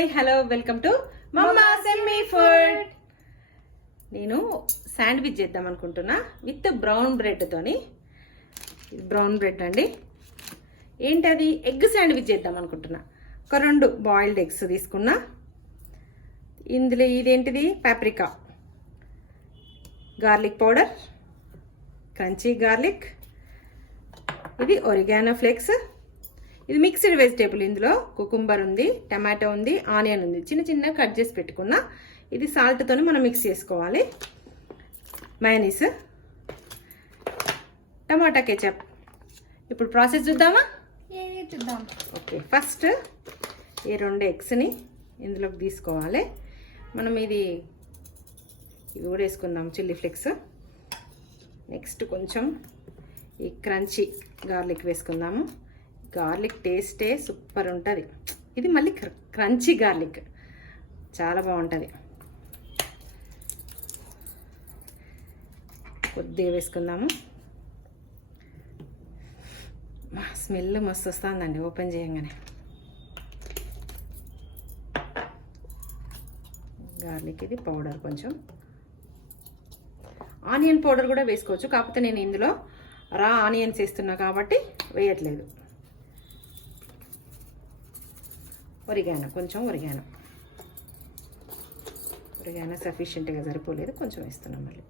Hi hello welcome to మమ్మా semi food. నేను sandwich చేద్దాం అనుకుంటున్నా విత్ బ్రౌన్ బ్రెడ్ తోని. బ్రౌన్ బ్రెడ్ అండి. ఏంటది? ఎగ్ శాండ్విచ్ చేద్దాం అనుకుంటున్నా. ఒక 2 బాయిల్డ్ ఎగ్స్ తీసుకున్నా. ఇందులో ఇదేంటిది? Paprika, garlic powder, crunchy garlic, ఇది ఒరిగానో ఫ్లేక్స్, ఇది మిక్స్డ్ వెజిటేబుల్. ఇందులో కుకుంబర్ ఉంది, టమాటో ఉంది, ఆనియన్ ఉంది, చిన్న చిన్న కట్ చేసి పెట్టుకున్నా. ఇది సాల్ట్తోని మనం మిక్స్ చేసుకోవాలి. మయోనీస్, టమాటా కెచప్. ఇప్పుడు ప్రాసెస్ చూద్దామా? చూద్దాం. ఓకే, ఫస్ట్ ఈ 2 ఎగ్స్ని ఇందులోకి తీసుకోవాలి. మనం ఇవి కూడా వేసుకుందాం, చిల్లీ ఫ్లేక్స్. నెక్స్ట్ కొంచెం ఈ క్రంచీ గార్లిక్ వేసుకుందాము. గార్లిక్ టేస్టే సూపర్ ఉంటుంది. ఇది మళ్ళీ క్రంచీ గార్లిక్, చాలా బాగుంటుంది. కొద్దిగా వేసుకుందాము. స్మెల్ మస్తు వస్తుందండి ఓపెన్ చేయంగానే. గార్లిక్ ఇది పౌడర్, కొంచెం ఆనియన్ పౌడర్ కూడా వేసుకోవచ్చు, కాకపోతే నేను ఇందులో రా ఆనియన్స్ వేస్తున్నా కాబట్టి వేయట్లేదు. ఒరిగానో, కొంచెం ఒరిగానో సఫిషియెంట్గా సరిపోలేదు, కొంచెం వేస్తున్నాం. మళ్ళీ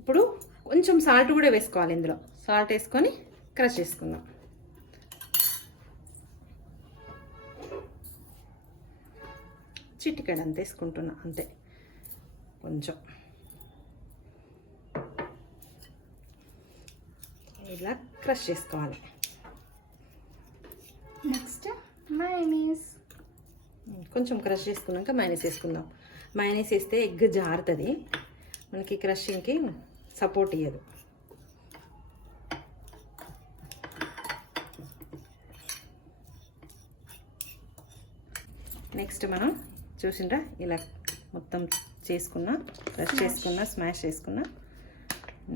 ఇప్పుడు కొంచెం సాల్ట్ కూడా వేసుకోవాలి. ఇందులో సాల్ట్ వేసుకొని క్రష్ చేసుకుందాం. చిటికెడు అంత వేసుకుంటున్నా, అంతే. కొంచెం ఇలా క్రష్ చేసుకోవాలి. Next mayonnaise. కొంచెం క్రష్ చేసుకున్నాక మయోనీస్ వేసుకుందాం. మయోనీస్ వేస్తే ఎగ్ జారుతుంది, మనకి క్రషింగ్కి సపోర్ట్ ఇయ్యదు. నెక్స్ట్ మనం చూసిండ్రా ఇలా మొత్తం చేసుకున్నా, క్రష్ చేసుకున్నా, స్మాష్ చేసుకున్నా.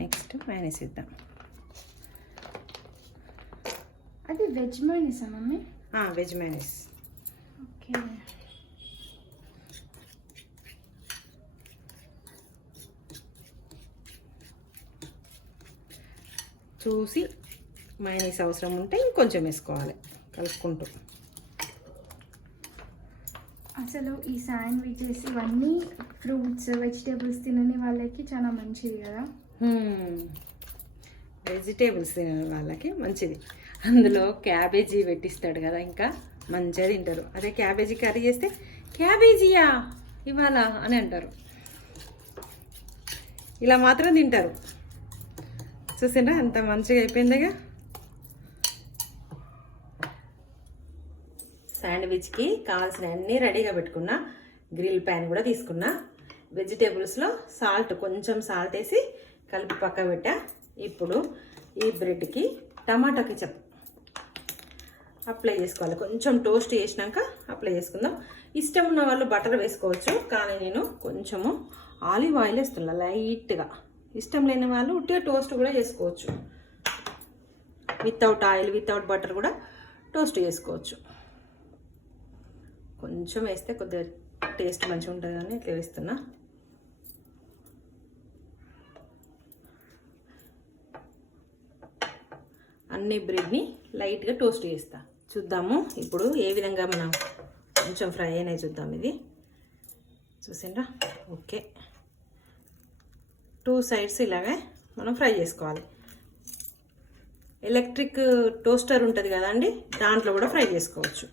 నెక్స్ట్ మయోనీస్ వేద్దాం. అది వెజ్ మయోనీసా మమ్మీ? Veg mayonnaise. ఓకే. చూసి మయోనీస్ అవసరం ఉంటే ఇంకొంచెం వేసుకోవాలి, కలుపుకుంటూ. అసలు ఈ శాండ్విచెస్ ఇవన్నీ ఫ్రూట్స్, వెజిటేబుల్స్ తినని వాళ్ళకి చాలా మంచిది కదా. వెజిటేబుల్స్ తినని వాళ్ళకి మంచిది. అందులో క్యాబేజీ పెట్టిస్తాడు కదా, ఇంకా మంచిగా తింటారు. అదే క్యాబేజీ కర్రీ చేస్తే క్యాబేజీయా ఇవాళ అని అంటారు. ఇలా మాత్రం తింటారు. చూసిండ్రా అంత మంచిగా అయిపోయిందిగా. శాండ్విచ్కి కావాల్సిన అన్నీ రెడీగా పెట్టుకున్నా. గ్రిల్ ప్యాన్ కూడా తీసుకున్నా. వెజిటేబుల్స్లో కొంచెం సాల్ట్ వేసి కలిపి పక్క పెట్టా. ఇప్పుడు ఈ బ్రెడ్కి టమాటా కెచప్ అప్లై చేసుకోవాలి. కొంచెం టోస్ట్ చేసినాక అప్లై చేసుకుందాం. ఇష్టం ఉన్న వాళ్ళు బటర్ వేసుకోవచ్చు, కానీ నేను కొంచెము ఆలివ్ ఆయిల్ వేస్తున్నా లైట్గా. ఇష్టం లేని వాళ్ళు ఉట్టిగా టోస్ట్ కూడా చేసుకోవచ్చు. వితౌట్ ఆయిల్, వితౌట్ బటర్ కూడా టోస్ట్ చేసుకోవచ్చు. కొంచెం వేస్తే కొద్దిగా టేస్ట్ మంచిగా ఉంటుంది అని ఇట్లా వేస్తున్నా. అన్ని బ్రెడ్ని లైట్గా టోస్ట్ చేస్తా. చూద్దాము ఇప్పుడు ఏ విధంగా మనం కొంచెం ఫ్రై అయినాయి చూద్దాం. ఇది చూసిండ్రా? ఓకే, 2 సైడ్స్ ఇలాగే మనం ఫ్రై చేసుకోవాలి. ఎలక్ట్రిక్ టోస్టర్ ఉంటుంది కదా అండి, దాంట్లో కూడా ఫ్రై చేసుకోవచ్చు.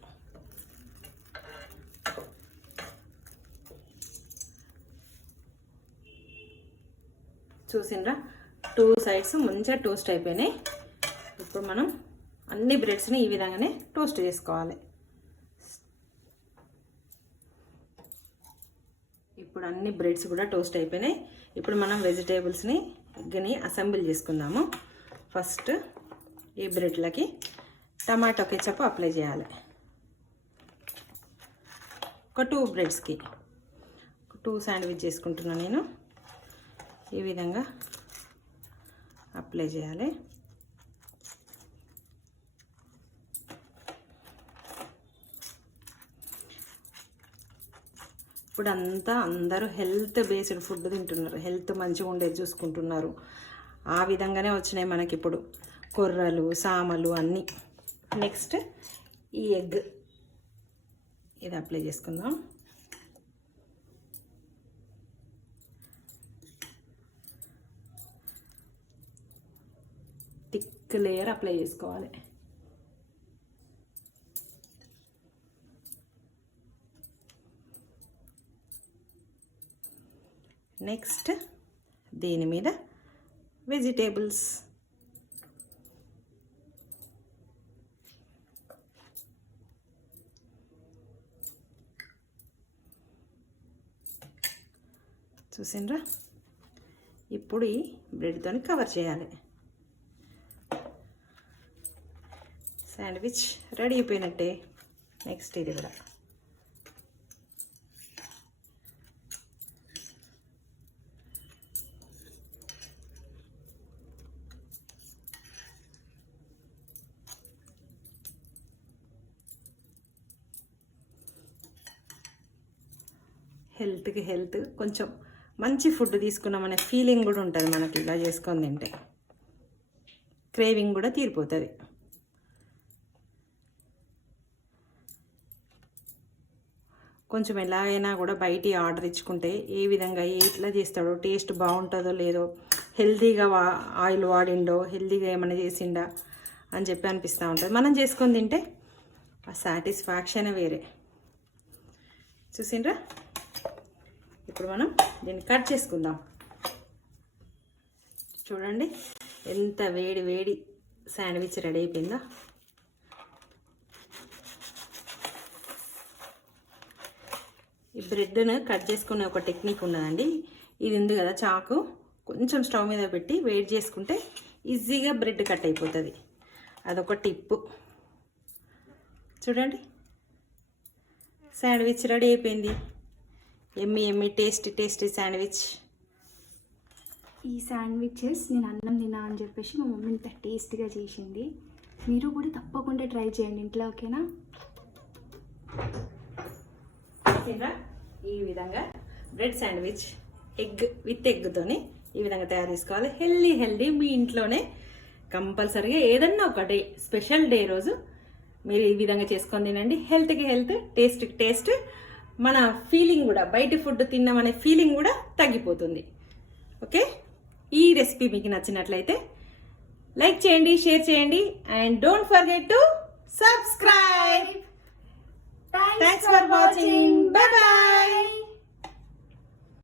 చూసిండ్రా? 2 సైడ్స్ మంచిగా టోస్ట్ అయిపోయినాయి. ఇప్పుడు మనం అన్ని బ్రెడ్స్ని ఈ విధంగానే టోస్ట్ చేసుకోవాలి. ఇప్పుడు అన్ని బ్రెడ్స్ కూడా టోస్ట్ అయిపోయినాయి. ఇప్పుడు మనం వెజిటేబుల్స్ని ఎగ్ని అసెంబుల్ చేసుకుందాము. ఫస్ట్ ఈ బ్రెడ్లకి టమాటో కెచప్ అప్లై చేయాలి. ఒక 2 బ్రెడ్స్కి 2 శాండ్విచ్ చేసుకుంటున్నాను నేను. ఈ విధంగా అప్లై చేయాలి. ఇప్పుడు అంతా అందరూ హెల్త్ బేస్డ్ ఫుడ్ తింటున్నారు, హెల్త్ మంచిగా ఉండేది చూసుకుంటున్నారు. ఆ విధంగానే వచ్చినాయి మనకి ఇప్పుడు కొర్రలు, సామలు అన్నీ. నెక్స్ట్ ఈ ఎగ్ ఇది అప్లై చేసుకుందాం. థిక్ లేయర్ అప్లై చేసుకోవాలి. నెక్స్ట్ దీని మీద వెజిటేబుల్స్. చూసిండ్రా? ఇప్పుడు ఈ బ్రెడ్తో కవర్ చేయాలి. శాండ్విచ్ రెడీ అయిపోయినట్టే. నెక్స్ట్ ఇది కూడా హెల్త్కి హెల్త్, కొంచెం మంచి ఫుడ్ తీసుకున్నామనే ఫీలింగ్ కూడా ఉంటుంది మనకి. ఇలా చేసుకొని తింటే క్రేవింగ్ కూడా తీరిపోతుంది. కొంచెం ఎలాగైనా కూడా బయట ఆర్డర్ ఇచ్చుకుంటే ఏ విధంగా ఎట్లా చేస్తాడో, టేస్ట్ బాగుంటుందో లేదో, హెల్తీగా ఆయిల్ వాడిండో, హెల్తీగా ఏమైనా చేసిండా అని చెప్పి అనిపిస్తూ ఉంటుంది. మనం చేసుకొని తింటే ఆ సాటిస్ఫాక్షనే వేరే. చూసిండ్రా? ఇప్పుడు మనం దీన్ని కట్ చేసుకుందాం. చూడండి ఎంత వేడి వేడి శాండ్విచ్ రెడీ అయిపోయిందో. ఈ బ్రెడ్ను కట్ చేసుకునే ఒక టెక్నిక్ ఉన్నదండి. ఇది ఉంది కదా చాకు, కొంచెం స్టవ్ మీద పెట్టి వేడి చేసుకుంటే ఈజీగా బ్రెడ్ కట్ అయిపోతుంది. అదొక టిప్పు. చూడండి శాండ్విచ్ రెడీ అయిపోయింది. ఎమ్మి ఎమ్మి టేస్టీ టేస్టీ శాండ్విచ్. ఈ శాండ్విచెస్ నేను అన్నం తినా అని చెప్పేసి మా మమ్మీ ఇంత టేస్ట్గా చేసింది. మీరు కూడా తప్పకుండా ట్రై చేయండి ఇంట్లో, ఓకేనా? ఈ విధంగా బ్రెడ్ శాండ్విచ్ విత్ ఎగ్తోని ఈ విధంగా తయారు చేసుకోవాలి. హెల్దీ మీ ఇంట్లోనే కంపల్సరీగా ఏదన్నా ఒక డే, స్పెషల్ డే రోజు మీరు ఈ విధంగా చేసుకొని తినండి. హెల్త్కి హెల్త్, టేస్ట్కి టేస్ట్, మన ఫీలింగ్ కూడా, బయట ఫుడ్ తిన్నామనే ఫీలింగ్ కూడా తగ్గిపోతుంది. ఓకే, ఈ రెసిపీ మీకు నచ్చినట్లయితే లైక్ చేయండి, షేర్ చేయండి, and don't forget to subscribe. Thanks for watching. By by.